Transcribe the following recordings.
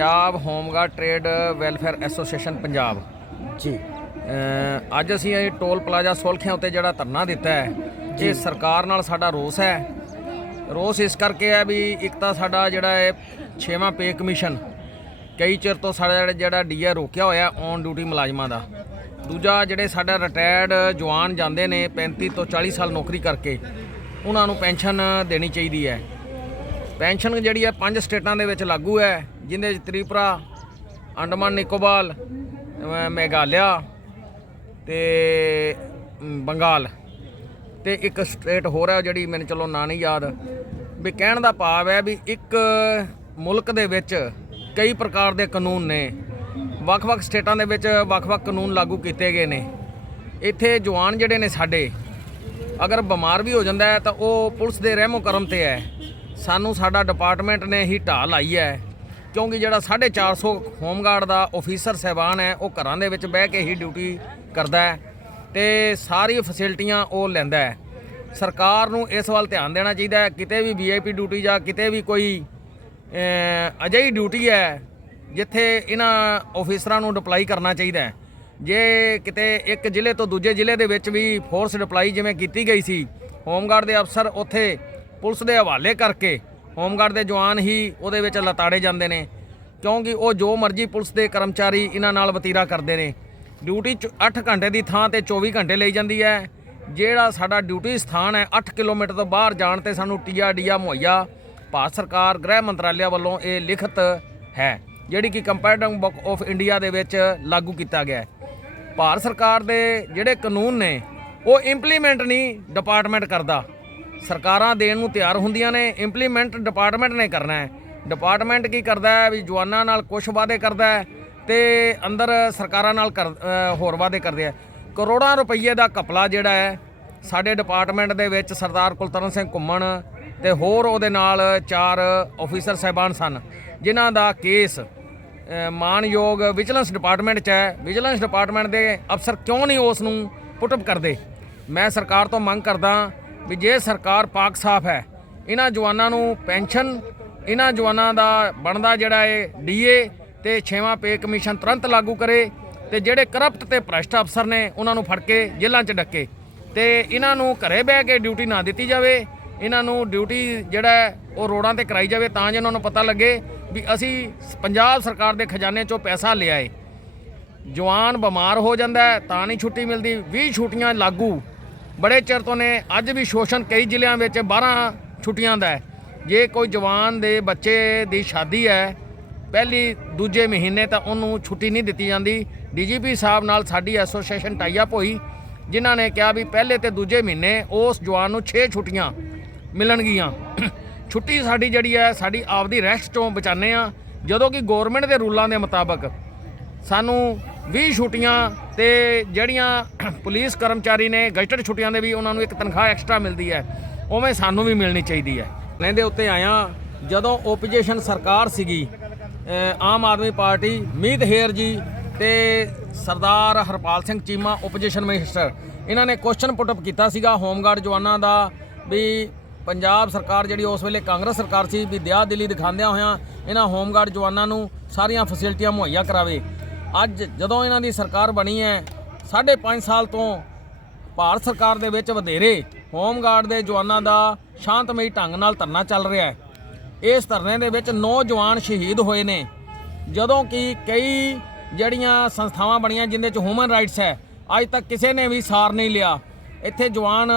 Punjab home guard trade welfare association Punjab. ਜੀ। ਅੱਜ ਅਸੀਂ ਇਹ ਟੋਲ ਪਲਾਜ਼ਾ ਸੁਲਖਿਆਂ ਉੱਤੇ ਜਿਹੜਾ ਧਰਨਾ ਦਿੱਤਾ ਹੈ ਇਹ ਸਰਕਾਰ ਨਾਲ ਸਾਡਾ ਰੋਸ ਹੈ। ਰੋਸ ਇਸ ਕਰਕੇ ਹੈ ਵੀ ਇੱਕ ਤਾਂ ਸਾਡਾ ਜਿਹੜਾ ਹੈ 6ਵਾਂ ਪੇ ਕਮਿਸ਼ਨ ਕਈ ਚਿਰ ਤੋਂ ਸਾਡਾ ਜਿਹੜਾ- ਡੀਆਰ ਰੋਕਿਆ ਹੋਇਆ ਔਨ ਡਿਊਟੀ ਮੁਲਾਜ਼ਮਾਂ ਦਾ। ਦੂਜਾ ਜਿਹੜੇ ਸਾਡਾ ਰਿਟਾਇਰਡ ਜਵਾਨ ਜਾਂਦੇ ਨੇ 35 ਤੋਂ 40 ਸਾਲ ਨੌਕਰੀ ਕਰਕੇ ਉਹਨਾਂ ਨੂੰ ਪੈਨਸ਼ਨ ਦੇਣੀ ਚਾਹੀਦੀ ਹੈ। ਪੈਨਸ਼ਨ ਜਿਹੜੀ ਹੈ ਪੰਜ ਸਟੇਟਾਂ ਦੇ ਵਿੱਚ ਲਾਗੂ ਹੈ। ਜਿੰਦੇ 'ਚ ਤ੍ਰਿਪੁਰਾ, ਅੰਡਮਾਨ ਨਿਕੋਬਾਰ ਮੇਘਾਲਿਆ ਤੇ ਬੰਗਾਲ ਤੇ ਇੱਕ ਸਟੇਟ ਹੋਰ ਹੈ ਜਿਹੜੀ ਮੈਨੂੰ ਚਲੋ ਨਾਂ ਨਹੀਂ ਯਾਦ, ਵੀ ਕਹਿਣ ਦਾ ਭਾਵ ਹੈ ਵੀ ਇੱਕ ਮੁਲਕ ਦੇ ਵਿੱਚ ਕਈ ਪ੍ਰਕਾਰ ਦੇ ਕਾਨੂੰਨ ਨੇ, ਵੱਖ-ਵੱਖ ਸਟੇਟਾਂ ਦੇ ਵਿੱਚ ਵੱਖ-ਵੱਖ ਕਾਨੂੰਨ ਲਾਗੂ ਕੀਤੇ ਗਏ ਨੇ। ਇੱਥੇ ਜਵਾਨ ਜਿਹੜੇ ਨੇ ਸਾਡੇ, ਅਗਰ ਬਿਮਾਰ ਵੀ ਹੋ ਜਾਂਦਾ ਹੈ ਤਾਂ ਉਹ ਪੁਲਿਸ ਦੇ ਰਹਿਮੋ ਕਰਮ ਤੇ ਹੈ। ਸਾਨੂੰ ਸਾਡਾ ਡਿਪਾਰਟਮੈਂਟ ਨੇ ਹੀ ਢਾਹ ਲਾਈ ਹੈ। ਕਿਉਂਕਿ ਜਿਹੜਾ 450 ਹੋਮਗਾਰਡ ਦਾ ਆਫੀਸਰ ਸਹਿਬਾਨ ਹੈ, ਉਹ ਘਰਾਂ ਦੇ ਵਿੱਚ ਬਹਿ ਕੇ ਹੀ ਡਿਊਟੀ ਕਰਦਾ ਹੈ ਤੇ ਸਾਰੀ ਫੈਸਿਲਿਟੀਆਂ ਉਹ ਲੈਂਦਾ ਹੈ। ਸਰਕਾਰ ਨੂੰ ਇਸ ਵੱਲ ਧਿਆਨ ਦੇਣਾ ਚਾਹੀਦਾ ਹੈ, ਕਿਤੇ ਵੀ ਵੀਆਈਪੀ ਡਿਊਟੀ ਜਾਂ ਕਿਤੇ ਵੀ ਕੋਈ ਅਜਿਹੀ ਡਿਊਟੀ ਹੈ ਜਿੱਥੇ ਇਹਨਾਂ ਆਫੀਸਰਾਂ ਨੂੰ ਡਿਪਲਾਈ ਕਰਨਾ ਚਾਹੀਦਾ ਹੈ। ਜੇ ਕਿਤੇ ਇੱਕ ਜ਼ਿਲ੍ਹੇ ਤੋਂ ਦੂਜੇ ਜ਼ਿਲ੍ਹੇ ਦੇ ਵਿੱਚ ਵੀ ਫੋਰਸ ਡਿਪਲਾਈ ਜਿਵੇਂ ਕੀਤੀ ਗਈ ਸੀ ਹੋਮਗਾਰਡ ਦੇ ਅਫਸਰ ਉੱਥੇ ਪੁਲਿਸ ਦੇ ਹਵਾਲੇ ਕਰਕੇ ਹੋਮਗਾਰਡ ਦੇ ਜਵਾਨ ਹੀ ਉਹਦੇ ਵਿੱਚ ਲਤਾੜੇ ਜਾਂਦੇ ਨੇ, ਕਿਉਂਕਿ ਉਹ ਜੋ ਮਰਜ਼ੀ ਪੁਲਿਸ ਦੇ ਕਰਮਚਾਰੀ ਇਹਨਾਂ ਨਾਲ ਵਤੀਰਾ ਕਰਦੇ ਨੇ। ਡਿਊਟੀ 8 ਘੰਟੇ ਦੀ ਥਾਂ ਤੇ 24 ਘੰਟੇ ਲਈ ਜਾਂਦੀ ਹੈ। ਜਿਹੜਾ ਸਾਡਾ ਡਿਊਟੀ ਸਥਾਨ ਹੈ 8 ਕਿਲੋਮੀਟਰ ਤੋਂ ਬਾਹਰ ਜਾਣ ਤੇ ਸਾਨੂੰ ਟੀਆ ਡੀਆ ਮੁਹੱਈਆ ਭਾਰਤ ਸਰਕਾਰ, ਗ੍ਰਹਿ ਮੰਤਰਾਲਿਆ ਵੱਲੋਂ ਇਹ ਲਿਖਤ ਹੈ, ਜਿਹੜੀ ਕਿ ਕੰਪੈਰੀਟਿਵ ਬੁੱਕ ਆਫ ਇੰਡੀਆ ਦੇ ਵਿੱਚ ਲਾਗੂ ਕੀਤਾ ਗਿਆ ਹੈ। ਭਾਰਤ ਸਰਕਾਰ ਦੇ ਜਿਹੜੇ ਕਾਨੂੰਨ ਨੇ, ਉਹ ਇੰਪਲੀਮੈਂਟ ਨਹੀਂ ਡਿਪਾਰਟਮੈਂਟ ਕਰਦਾ। ਸਰਕਾਰਾਂ ਦੇਣ ਨੂੰ ਤਿਆਰ ਹੁੰਦੀਆਂ ਨੇ ਇੰਪਲੀਮੈਂਟ ਡਿਪਾਰਟਮੈਂਟ ਨੇ ਕਰਨਾ ਹੈ। ਡਿਪਾਰਟਮੈਂਟ ਕੀ ਕਰਦਾ ਹੈ? ਵੀ ਜਵਾਨਾਂ ਨਾਲ ਕੁਝ ਵਾਅਦੇ ਕਰਦਾ ਹੈ ਤੇ ਅੰਦਰ ਸਰਕਾਰਾਂ ਨਾਲ ਕਰ- ਹੋਰ ਵਾਅਦੇ ਕਰਦੇ ਆ। ਕਰੋੜਾਂ ਰੁਪਏ ਦਾ ਘਪਲਾ ਜਿਹੜਾ ਹੈ ਸਾਡੇ ਡਿਪਾਰਟਮੈਂਟ ਦੇ ਵਿੱਚ ਸਰਦਾਰ ਕੁਲਤਰਨ ਸਿੰਘ ਘੁੰਮਣ ਤੇ ਹੋਰ ਉਹਦੇ ਨਾਲ ਚਾਰ ਆਫੀਸਰ ਸਹਿਬਾਨ ਸਨ ਜਿਨ੍ਹਾਂ ਦਾ ਕੇਸ ਅ, ਮਾਨਯੋਗ ਵਿਜੀਲੈਂਸ ਡਿਪਾਰਟਮੈਂਟ 'ਚ ਹੈ। ਵਿਜੀਲੈਂਸ ਡਿਪਾਰਟਮੈਂਟ ਦੇ ਅਫਸਰ ਕਿਉਂ ਨਹੀਂ ਉਸ ਨੂੰ ਪੁੱਟ ਅਪ ਕਰਦੇ? ਮੈਂ ਸਰਕਾਰ ਤੋਂ ਮੰਗ ਕਰਦਾ ਵੀ ਜੇ ਸਰਕਾਰ ਪਾਕ ਸਾਫ਼ ਹੈ, ਇਹਨਾਂ ਜਵਾਨਾਂ ਨੂੰ ਪੈਨਸ਼ਨ, ਇਹਨਾਂ ਜਵਾਨਾਂ ਦਾ ਬਣਦਾ ਜਿਹੜਾ ਹੈ ਡੀਏ ਤੇ 6ਵਾਂ ਪੇ ਕਮਿਸ਼ਨ ਤੁਰੰਤ ਲਾਗੂ ਕਰੇ ਤੇ ਜਿਹੜੇ ਕਰਪਟ ਤੇ ਭ੍ਰਸ਼ਟ ਅਫਸਰ ਨੇ, ਉਹਨਾਂ ਨੂੰ ਫੜ ਕੇ ਜੇਲ੍ਹਾਂ 'ਚ ਡੱਕੇ ਤੇ ਇਹਨਾਂ ਨੂੰ ਘਰੇ ਬਹਿ ਕੇ ਡਿਊਟੀ ਨਾ ਦਿੱਤੀ ਜਾਵੇ, ਇਹਨਾਂ ਨੂੰ ਡਿਊਟੀ ਜਿਹੜਾ ਉਹ ਰੋਡਾਂ ਤੇ ਕਰਾਈ ਜਾਵੇ ਤਾਂ ਜੋ ਉਹਨਾਂ ਨੂੰ ਪਤਾ ਲੱਗੇ ਵੀ ਅਸੀਂ ਪੰਜਾਬ ਸਰਕਾਰ ਦੇ ਖਜ਼ਾਨੇ 'ਚੋਂ ਪੈਸਾ ਲਿਆਏ। ਜਵਾਨ ਬਿਮਾਰ ਹੋ ਜਾਂਦਾ ਤਾਂ ਨਹੀਂ ਛੁੱਟੀ ਮਿਲਦੀ 20 ਛੁੱਟੀਆਂ ਲਾਗੂ ਬੜੇ ਚਿਰ ਤੋਂ ਨੇ, ਅੱਜ ਵੀ ਸ਼ੋਸ਼ਣ ਕਈ ਜ਼ਿਲ੍ਹਿਆਂ ਵਿੱਚ 12 ਛੁੱਟੀਆਂ ਦਾ ਹੈ। ਜੇ ਕੋਈ ਜਵਾਨ ਦੇ ਬੱਚੇ ਦੀ ਸ਼ਾਦੀ ਹੈ, ਪਹਿਲੀ ਦੂਜੇ ਮਹੀਨੇ ਤਾਂ ਉਹਨੂੰ ਛੁੱਟੀ ਨਹੀਂ ਦਿੱਤੀ ਜਾਂਦੀ। ਡੀਜੀਪੀ ਸਾਹਿਬ ਨਾਲ ਸਾਡੀ ਐਸੋਸੀਏਸ਼ਨ ਟਾਈਅਪ ਹੋਈ, ਜਿਨ੍ਹਾਂ ਨੇ ਕਿਹਾ ਵੀ ਪਹਿਲੇ ਤੇ ਦੂਜੇ ਮਹੀਨੇ ਉਸ ਜਵਾਨ ਨੂੰ 6 ਛੁੱਟੀਆਂ ਮਿਲਣਗੀਆਂ। ਛੁੱਟੀ ਸਾਡੀ ਜਿਹੜੀ ਹੈ, ਸਾਡੀ ਆਪਦੀ ਰੈਸਟ ਤੋਂ ਬਚਾਉਂਦੇ ਆ ਜਦੋਂ ਕਿ ਗਵਰਨਮੈਂਟ ਦੇ ਰੂਲਾਂ ਦੇ ਮੁਤਾਬਕ ਸਾਨੂੰ 20 ਛੁੱਟੀਆਂ ਤੇ ਜਿਹੜੀਆਂ ਪੁਲਿਸ ਕਰਮਚਾਰੀ ਨੇ ਗਜ਼ਟਡ ਛੁੱਟੀਆਂ ਦੇ ਵੀ ਉਹਨਾਂ ਨੂੰ ਇੱਕ ਤਨਖਾਹ ਐਕਸਟਰਾ ਮਿਲਦੀ ਹੈ, ਉਵੇਂ ਸਾਨੂੰ ਵੀ ਮਿਲਣੀ ਚਾਹੀਦੀ ਹੈ। ਇਹਦੇ ਉੱਤੇ ਆਇਆ, ਜਦੋਂ ਓਪੋਜੀਸ਼ਨ ਸਰਕਾਰ ਸੀਗੀ ਆਮ ਆਦਮੀ ਪਾਰਟੀ ਮੀਤ ਹੇਰ ਜੀ ਤੇ ਸਰਦਾਰ ਹਰਪਾਲ ਸਿੰਘ ਚੀਮਾ, ਓਪੋਜੀਸ਼ਨ ਮਿਨਿਸਟਰ, ਇਹਨਾਂ ਨੇ ਕੁਐਸਚਨ ਪੁੱਟ ਅਪ ਕੀਤਾ ਸੀਗਾ ਹੋਮਗਾਰਡ ਜਵਾਨਾਂ ਦਾ ਵੀ ਪੰਜਾਬ ਸਰਕਾਰ ਜਿਹੜੀ ਉਸ ਵੇਲੇ ਕਾਂਗਰਸ ਸਰਕਾਰ ਸੀ ਵੀ ਦਿਆ ਦਿੱਲੀ ਦਿਖਾਉਂਦਿਆਂ ਹੋਇਆਂ ਇਹਨਾਂ ਹੋਮਗਾਰਡ ਜਵਾਨਾਂ ਨੂੰ ਸਾਰੀਆਂ ਫੈਸਿਲਿਟੀਆਂ ਮੁਹੱਈਆ ਕਰਾਵੇ। ਅੱਜ ਜਦੋਂ ਇਹਨਾਂ ਦੀ ਸਰਕਾਰ ਬਣੀ ਹੈ, ਸਾਢੇ ਪੰਜ ਸਾਲ ਤੋਂ ਭਾਰਤ ਸਰਕਾਰ ਦੇ ਵਿੱਚ ਵਧੇਰੇ ਹੋਮਗਾਰਡ ਦੇ ਜਵਾਨਾਂ ਦਾ ਸ਼ਾਂਤਮਈ ਢੰਗ ਨਾਲ ਧਰਨਾ ਚੱਲ ਰਿਹਾ ਹੈ। ਇਸ ਧਰਨੇ ਦੇ ਵਿੱਚ 9 ਜਵਾਨ ਸ਼ਹੀਦ ਹੋਏ ਨੇ। ਜਦੋਂ ਕਿ ਕਈ ਜਿਹੜੀਆਂ ਸੰਸਥਾਵਾਂ ਬਣੀਆਂ ਜਿੰਦੇ ਚ ਹਿਊਮਨ ਰਾਈਟਸ ਹੈ, ਅੱਜ ਤੱਕ ਕਿਸੇ ਨੇ ਵੀ ਸਾਰ ਨਹੀਂ ਲਿਆ। ਇੱਥੇ ਜਵਾਨ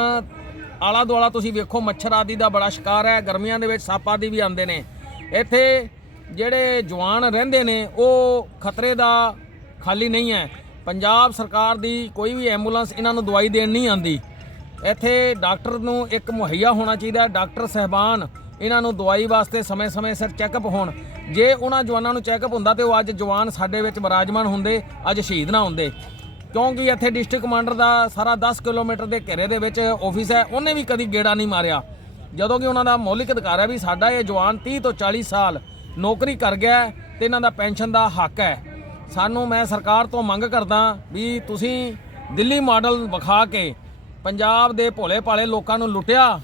ਆਲਾ ਦੁਆਲਾ ਤੁਸੀਂ ਵੇਖੋ, ਮੱਛਰ ਆਦਿ ਦਾ ਬੜਾ ਸ਼ਿਕਾਰ ਹੈ, ਗਰਮੀਆਂ ਦੇ ਵਿੱਚ ਸੱਪ ਆਦਿ ਵੀ ਆਉਂਦੇ ਨੇ। ਇੱਥੇ ਜਿਹੜੇ ਜਵਾਨ ਰਹਿੰਦੇ ਨੇ, ਉਹ ਖਤਰੇ ਦਾ ਖਾਲੀ ਨਹੀਂ ਹੈ। ਪੰਜਾਬ ਸਰਕਾਰ ਦੀ ਕੋਈ ਵੀ ਐਂਬੂਲੈਂਸ ਇਹਨਾਂ ਨੂੰ ਦਵਾਈ ਦੇਣ ਨਹੀਂ ਆਂਦੀ ਇੱਥੇ ਡਾਕਟਰ ਨੂੰ ਇੱਕ ਮੁਹੱਈਆ ਹੋਣਾ ਚਾਹੀਦਾ ਡਾਕਟਰ ਸਹਿਬਾਨ, ਇਹਨਾਂ ਨੂੰ ਦਵਾਈ ਵਾਸਤੇ ਸਮੇਂ-ਸਮੇਂ ਸਿਰ ਚੈੱਕਅਪ ਹੋਣ। ਜੇ ਉਹਨਾਂ ਜਵਾਨਾਂ ਨੂੰ ਚੈੱਕਅਪ ਹੁੰਦਾ ਤੇ ਉਹ ਅੱਜ ਜਵਾਨ ਸਾਡੇ ਵਿੱਚ ਬਰਾਜਮਾਨ ਹੁੰਦੇ, ਅੱਜ ਸ਼ਹੀਦ ਨਾ ਹੁੰਦੇ। ਕਿਉਂਕਿ ਇੱਥੇ ਡਿਸਟ੍ਰਿਕਟ ਕਮਾਂਡਰ ਦਾ ਸਾਰਾ 10 ਕਿਲੋਮੀਟਰ ਦੇ ਘੇਰੇ ਦੇ ਵਿੱਚ ਆਫਿਸ ਹੈ। ਉਹਨੇ ਵੀ ਕਦੀ ਗੇੜਾ ਨਹੀਂ ਮਾਰਿਆ। ਜਦੋਂ ਕਿ ਉਹਨਾਂ ਦਾ ਮੌਲਿਕ ਅਧਿਕਾਰ ਹੈ ਵੀ ਸਾਡਾ ਇਹ ਜਵਾਨ 30 ਤੋਂ 40 ਸਾਲ ਨੌਕਰੀ ਕਰ ਗਿਆ ਹੈ ਤੇ ਇਹਨਾਂ ਦਾ ਪੈਨਸ਼ਨ ਦਾ ਹੱਕ ਹੈ। ਸਾਨੂੰ ਮੈਂ ਸਰਕਾਰ ਤੋਂ ਮੰਗ ਕਰਦਾ ਵੀ ਤੁਸੀਂ ਦਿੱਲੀ ਮਾਡਲ ਵਿਖਾ ਕੇ ਪੰਜਾਬ ਦੇ ਭੋਲੇ ਭਾਲੇ ਲੋਕਾਂ ਨੂੰ ਲੁੱਟਿਆ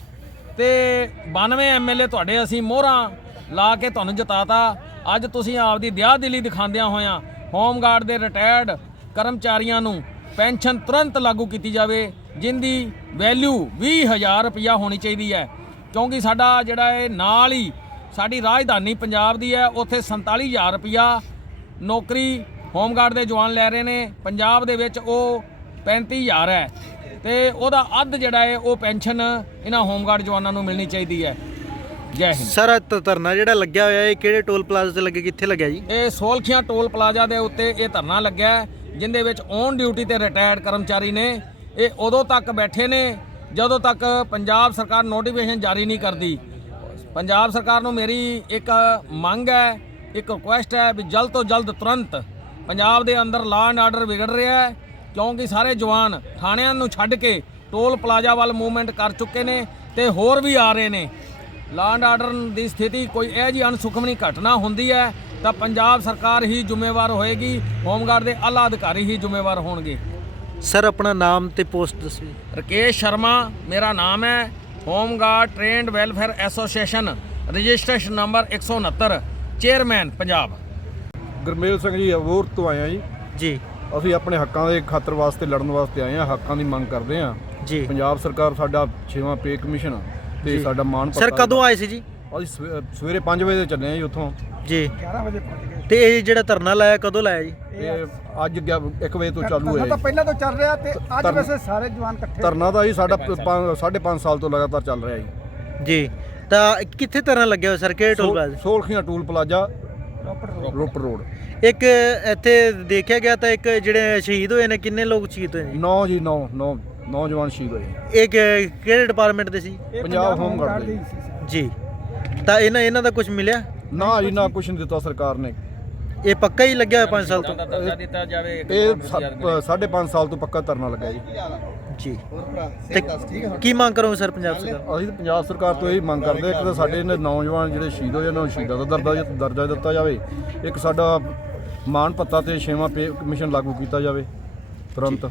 ਤੇ 92 ਐਮਐਲਏ ਤੁਹਾਡੇ ਅਸੀਂ ਮੋਹਰਾਂ ਲਾ ਕੇ ਤੁਹਾਨੂੰ ਜਿਤਾਤਾ। ਅੱਜ ਤੁਸੀਂ ਆਪਦੀ ਦਿਆਹ ਦਿਲੀ ਦਿਖਾਉਂਦਿਆਂ ਹੋਇਆਂ ਹੋਮਗਾਰਡ ਦੇ ਰਿਟਾਇਰਡ ਕਰਮਚਾਰੀਆਂ ਨੂੰ ਪੈਨਸ਼ਨ ਤੁਰੰਤ ਲਾਗੂ ਕੀਤੀ ਜਾਵੇ, ਜਿੰਦੀ ਵੈਲਿਊ 20000 ਰੁਪਇਆ ਹੋਣੀ ਚਾਹੀਦੀ ਹੈ। ਕਿਉਂਕਿ ਸਾਡਾ ਜਿਹੜਾ ਇਹ ਨਾਲ ਹੀ ਸਾਡੀ ਰਾਜਧਾਨੀ ਪੰਜਾਬ ਦੀ ਹੈ, ਉੱਥੇ 47000 ਰੁਪਇਆ ਨੌਕਰੀ ਹੋਮਗਾਰਡ ਦੇ ਜਵਾਨ ਲੈ ਰਹੇ ਨੇ। ਪੰਜਾਬ ਦੇ ਵਿੱਚ ਉਹ 35000 ਹੈ। ਤੇ ਉਹਦਾ ਅੱਧ ਜਿਹੜਾ ਹੈ ਉਹ ਪੈਨਸ਼ਨ ਇਹਨਾਂ ਹੋਮਗਾਰਡ ਜਵਾਨਾਂ ਨੂੰ ਮਿਲਣੀ ਚਾਹੀਦੀ ਹੈ। ਜੈ ਹਿੰਦ। ਸਰ ਧ- ਧਰਨਾ ਜਿਹੜਾ ਲੱਗਿਆ ਹੋਇਆ ਇਹ ਕਿਹੜੇ ਟੋਲ ਪਲਾਜ਼ਾ ਤੇ ਲੱਗੇ ਕਿੱਥੇ ਲੱਗਿਆ ਜੀ? ਇਹ ਸੋਲਖੀਆਂ ਟੋਲ ਪਲਾਜ਼ਾ ਦੇ ਉੱਤੇ ਇਹ ਧਰਨਾ ਲੱਗਿਆ ਜਿੰਦੇ ਵਿੱਚ ਔਨ ਡਿਊਟੀ ਤੇ ਰਿਟਾਇਰਡ ਕਰਮਚਾਰੀ ਨੇ। ਇਹ ਉਦੋਂ ਤੱਕ ਬੈਠੇ ਨੇ ਜਦੋਂ ਤੱਕ ਪੰਜਾਬ ਸਰਕਾਰ ਨੋਟੀਫਿਕੇਸ਼ਨ ਜਾਰੀ ਨਹੀਂ ਕਰਦੀ। ਪੰਜਾਬ ਸਰਕਾਰ ਨੂੰ ਮੇਰੀ ਇੱਕ ਮੰਗ ਹੈ ਇੱਕ ਰਿਕੁਐਸਟ ਹੈ ਵੀ ਜਲਦ ਤੋਂ ਜਲਦ ਤੁਰੰਤ ਪੰਜਾਬ ਦੇ ਅੰਦਰ ਲਾਅ ਐਂਡ ਆਰਡਰ ਵਿਗੜ ਰਿਹਾ ਹੈ ਕਿਉਂਕਿ ਸਾਰੇ ਜਵਾਨ ਥਾਣਿਆਂ ਨੂੰ ਛੱਡ ਕੇ ਟੋਲ ਪਲਾਜ਼ਾ ਵੱਲ ਮੂਵਮੈਂਟ ਕਰ ਚੁੱਕੇ ਨੇ ਤੇ ਹੋਰ ਵੀ ਆ ਰਹੇ ਨੇ। ਲਾਅ ਐਂਡ ਆਰਡਰ ਦੀ ਸਥਿਤੀ ਕੋਈ ਇਹ ਜੀ ਅਨਸੁਖਮਣੀ ਘਟਨਾ ਹੁੰਦੀ ਹੈ ਤਾਂ ਪੰਜਾਬ ਸਰਕਾਰ ਹੀ ਜ਼ਿੰਮੇਵਾਰ ਹੋਏਗੀ ਹੋਮਗਾਰਡ ਦੇ ਆਲਾ ਅਧਿਕਾਰੀ ਹੀ ਜ਼ਿੰਮੇਵਾਰ ਹੋਣਗੇ। ਸਰ ਆਪਣਾ ਨਾਮ ਤੇ ਪੋਸਟ ਦੱਸੋ। ਰਕੇਸ਼ ਸ਼ਰਮਾ ਮੇਰਾ ਨਾਮ ਹੈ home guard trained welfare association registration number 169 chairman Punjab. Gurmel Singh ji Abohar ਤੋਂ ਆਏ ਆ ਜੀ। ਜੀ। ਅਸੀਂ ਆਪਣੇ ਹੱਕਾਂ ਦੇ ਖਾਤਰ ਵਾਸਤੇ ਲੜਨ ਵਾਸਤੇ ਆਏ ਆ ਹੱਕਾਂ ਦੀ ਮੰਗ ਕਰਦੇ ਆ ਜੀ। ਪੰਜਾਬ ਸਰਕਾਰ ਸਾਡਾ 6ਵਾਂ ਪੇ ਕਮਿਸ਼ਨ ਤੇ ਜੀ। ਸਾਡਾ ਮਾਣ ਸਰ ਕਦੋਂ ਆਏ ਸੀ ਜੀ? ਅਸੀਂ ਸਵੇ- ਸਵੇਰੇ 5 ਵਜੇ ਚੱਲੇ ਆ ਜੀ ਉੱਥੋਂ। ਜੀ। 11 ਵਜੇ ਤੇ ਇਹ ਜਿਹੜਾ ਧਰਨਾ ਲਾਇਆ ਕਦੋਂ ਲਾਇਆ ਜੀ? ਤੇ ਅੱਜ 1 ਵਜੇ ਤੋਂ ਚਾਲੂ ਧਰਨਾ ਹੋਇਆ ਤਾਂ ਜੀ। ਪਹਿਲਾਂ ਤੋਂ ਚੱਲ ਰਿਹਾ ਤੇ ਅੱਜ ਧਰਨਾ- ਵੈਸੇ ਸਾਰੇ ਜਵਾਨ ਇਕੱਠੇ ਧਰਨਾ ਤਾਂ ਜੀ ਸਾਡਾ 5.5 ਸਾਲ ਤੋਂ ਲਗਾਤਾਰ ਚੱਲ ਰਿਹਾ ਜੀ। ਜੀ। ਤਾਂ ਕਿੱਥੇ ਧਰਨਾ ਲੱਗਿਆ ਹੋਇਆ ਸਰ? ਕਿਹੜੇ toll plaza? Solkhian toll plaza Ropar road. ਇੱਕ ਇੱਥੇ ਦੇਖਿਆ ਗਿਆ ਤਾਂ ਇੱਕ ਜਿਹੜੇ ਸ਼ਹੀਦ ਹੋਏ ਨੇ ਕਿੰਨੇ ਲੋਕ ਸ਼ਹੀਦ ਹੋਏ ਨੇ? 9 ਜੀ 9 9 ਨੌਜਵਾਨ ਸ਼ਹੀਦ ਹੋਏ ਇਹ ਕਿ- ਕਿਹੜੇ ਡਿਪਾਰਟਮੈਂਟ ਦੇ ਸੀ? ਪੰਜਾਬ ਹੋਮਗਾਰਡ ਦੇ। ਹੀ ਸੀ ਸਰ। ਜੀ। ਤਾਂ ਇਹਨਾਂ ਇਹਨਾਂ ਦਾ ਕੁਝ ਮਿਲਿਆ? ਨਾ ਜੀ ਨਾ ਕੁਛ ਨਹੀਂ ਦਿੱਤਾ ਸਰਕਾਰ ਨੇ। ਇਹ ਪੱਕਾ ਹੀ ਲੱਗਿਆ ਹੋਇਆ 5 ਸਾਲ ਤੋਂ? ਦਿੱਤਾ ਜਾਵੇ ਇਹ 5.5 ਸਾਲ ਤੋਂ ਪੱਕਾ ਧਰਨਾ ਲੱਗਾ ਜੀ। ਜੀ। ਤੇ ਕੀ ਮੰਗ ਕਰੋਗੇ ਸਰ ਪੰਜਾਬ ਸਰਕਾਰ ਅਸੀਂ ਤਾਂ ਪੰਜਾਬ ਸਰਕਾਰ ਤੋਂ ਇਹ ਮੰਗ ਕਰਦੇ ਹਾਂ, ਇੱਕ ਤਾਂ ਸਾਡੇ ਨੇ ਨੌਜਵਾਨ ਜਿਹੜੇ ਸ਼ਹੀਦ ਹੋਏ ਉਹਨਾਂ ਨੂੰ ਸ਼ਹੀਦਾਂ ਦਾ ਦਰਜਾ ਦਰਜਾ ਦਿੱਤਾ ਜਾਵੇ। ਇੱਕ ਸਾਡਾ ਮਾਣ ਭੱਤਾ ਤੇ ਛੇਵਾਂ ਪੇ ਕਮਿਸ਼ਨ ਲਾਗੂ ਕੀਤਾ ਜਾਵੇ ਤੁਰੰਤ।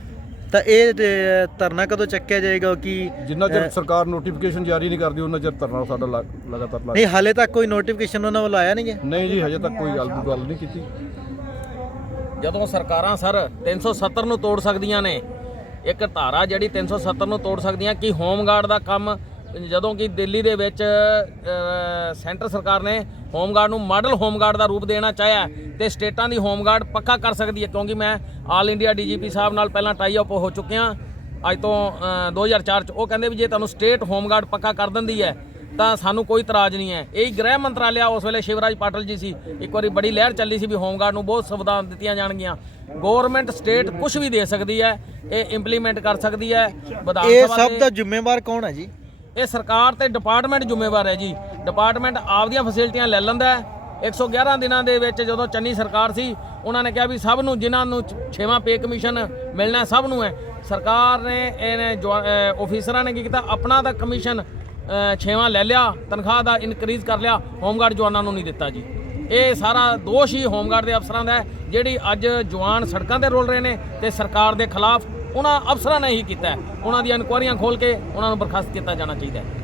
ਤਾਂ ਇਹ ਤੇ ਧਰਨਾ ਕਦੋਂ ਚੱਕਿਆ ਜਾਏਗਾ ਕਿ ਜਿੰਨਾ ਚਿਰ ਸਰਕਾਰ ਨੋਟੀਫਿਕੇਸ਼ਨ ਜਾਰੀ ਨਹੀਂ ਕਰਦੀ ਉਹਨਾਂ ਚਿਰ ਧਰਨਾ ਸਾਡਾ ਲਗਾਤਾਰ ਲੱਗ ਨਹੀਂ ਹਾਲੇ ਤੱਕ ਕੋਈ ਨੋਟੀਫਿਕੇਸ਼ਨ ਉਹਨਾਂ ਵੱਲੋਂ ਆਇਆ ਨਹੀਂ ਹੈ? ਨਹੀਂ ਜੀ ਹਜੇ ਤੱਕ ਕੋਈ ਗੱਲ ਗੱਲ ਨਹੀਂ ਕੀਤੀ। ਜਦੋਂ ਸਰਕਾਰਾਂ ਸਰ 370 ਨੂੰ ਤੋੜ ਸਕਦੀਆਂ ਨੇ ਇੱਕ ਧਾਰਾ ਜਿਹੜੀ 370 ਨੂੰ ਤੋੜ ਸਕਦੀਆਂ ਕਿ ਹੋਮਗਾਰਡ ਦਾ ਕੰਮ ਜਦੋਂ ਕਿ ਦਿੱਲੀ ਦੇ ਵਿੱਚ ਸੈਂਟਰ ਸਰਕਾਰ ਨੇ ਹੋਮਗਾਰਡ ਨੂੰ ਮਾਡਲ ਹੋਮਗਾਰਡ ਦਾ ਰੂਪ ਦੇਣਾ ਚਾਹਿਆ ਤੇ ਸਟੇਟਾਂ ਦੀ ਹੋਮਗਾਰਡ ਪੱਕਾ ਕਰ ਸਕਦੀ ਹੈ ਕਿਉਂਕਿ ਮੈਂ ਆਲ ਇੰਡੀਆ ਡੀਜੀਪੀ ਸਾਹਿਬ ਨਾਲ ਪਹਿਲਾਂ ਟਾਈ ਅਪ ਹੋ ਚੁੱਕਿਆ। ਅੱਜ ਤੋਂ ਅ, 2004 ਚ ਉਹ ਕਹਿੰਦੇ ਵੀ ਜੇ ਤੁਹਾਨੂੰ ਸਟੇਟ ਹੋਮਗਾਰਡ ਪੱਕਾ ਕਰ ਦਿੰਦੀ ਹੈ ਤਾਂ ਸਾਨੂੰ ਕੋਈ ਇਤਰਾਜ਼ ਨਹੀਂ ਹੈ। ਇਹ ਗ੍ਰਹਿ ਮੰਤਰਾਲਿਆ ਉਸ ਵੇਲੇ ਸ਼ਿਵਰਾਜ ਪਾਟਲ ਜੀ ਸੀ। ਇੱਕ ਵਾਰੀ ਬੜੀ ਲਹਿਰ ਚੱਲੀ ਸੀ ਵੀ ਹੋਮਗਾਰਡ ਨੂੰ ਬਹੁਤ ਸੁਵਿਧਾਵਾਂ ਦਿੱਤੀਆਂ ਜਾਣਗੀਆਂ। ਗਵਰਨਮੈਂਟ ਸਟੇਟ ਕੁਝ ਵੀ ਦੇ ਸਕਦੀ ਹੈ ਇਹ ਇੰਪਲੀਮੈਂਟ ਕਰ ਸਕਦੀ ਹੈ ਵਿਧਾਨ ਇਹ ਸਭਾ ਦੇ- ਜ਼ਿੰਮੇਵਾਰ ਕੌਣ ਹੈ ਜੀ? ਇਹ ਸਰਕਾਰ ਤੇ ਡਿਪਾਰਟਮੈਂਟ ਜ਼ਿੰਮੇਵਾਰ ਹੈ ਜੀ। ਡਿਪਾਰਟਮੈਂਟ ਆਪਦੀਆਂ ਫੈਸਿਲਿਟੀਆਂ ਲੈ ਲੈਂਦਾ ਹੈ। 111 ਦਿਨਾਂ ਦੇ ਵਿੱਚ ਜਦੋਂ ਚੰਨੀ ਸਰਕਾਰ ਸੀ ਉਹਨਾਂ ਨੇ ਕਿਹਾ ਵੀ ਸਭ ਨੂੰ ਜਿਨ੍ਹਾਂ ਨੂੰ ਛੇਵਾਂ ਪੇ ਕਮਿਸ਼ਨ ਮਿਲਣਾ ਸਭ ਨੂੰ ਹੈ। ਸਰਕਾਰ ਨੇ ਇਹਨੇ ਅਹ ਆਫੀਸਰਾਂ ਨੇ ਕੀ ਕੀਤਾ? ਆਪਣਾ ਦਾ ਕਮਿਸ਼ਨ ਅਹ ਛੇਵਾਂ ਲੈ ਲਿਆ ਤਨਖਾਹ ਦਾ ਇਨਕਰੀਜ਼ ਕਰ ਲਿਆ ਹੋਮਗਾਰਡ ਜਵਾਨਾਂ ਨੂੰ ਨਹੀਂ ਦਿੱਤਾ ਜੀ। ਇਹ ਸਾਰਾ ਦੋਸ਼ ਹੀ ਹੋਮਗਾਰਡ ਦੇ ਅਫਸਰਾਂ ਦਾ ਹੈ, ਜਿਹੜੀ ਅੱਜ ਜਵਾਨ ਸੜਕਾਂ ਤੇ ਰੋਲ ਰਹੇ ਨੇ ਤੇ ਸਰਕਾਰ ਦੇ ਖਿਲਾਫ ਉਹਨਾਂ ਅਫਸਰਾਂ ਨੇ ਹੀ ਕੀਤਾ ਉਹਨਾਂ ਦੀਆਂ ਇਨਕੁਆਇਰੀਆਂ ਖੋਲ ਕੇ ਉਹਨਾਂ ਨੂੰ ਬਰਖਾਸਤ ਕੀਤਾ ਜਾਣਾ ਚਾਹੀਦਾ ਹੈ।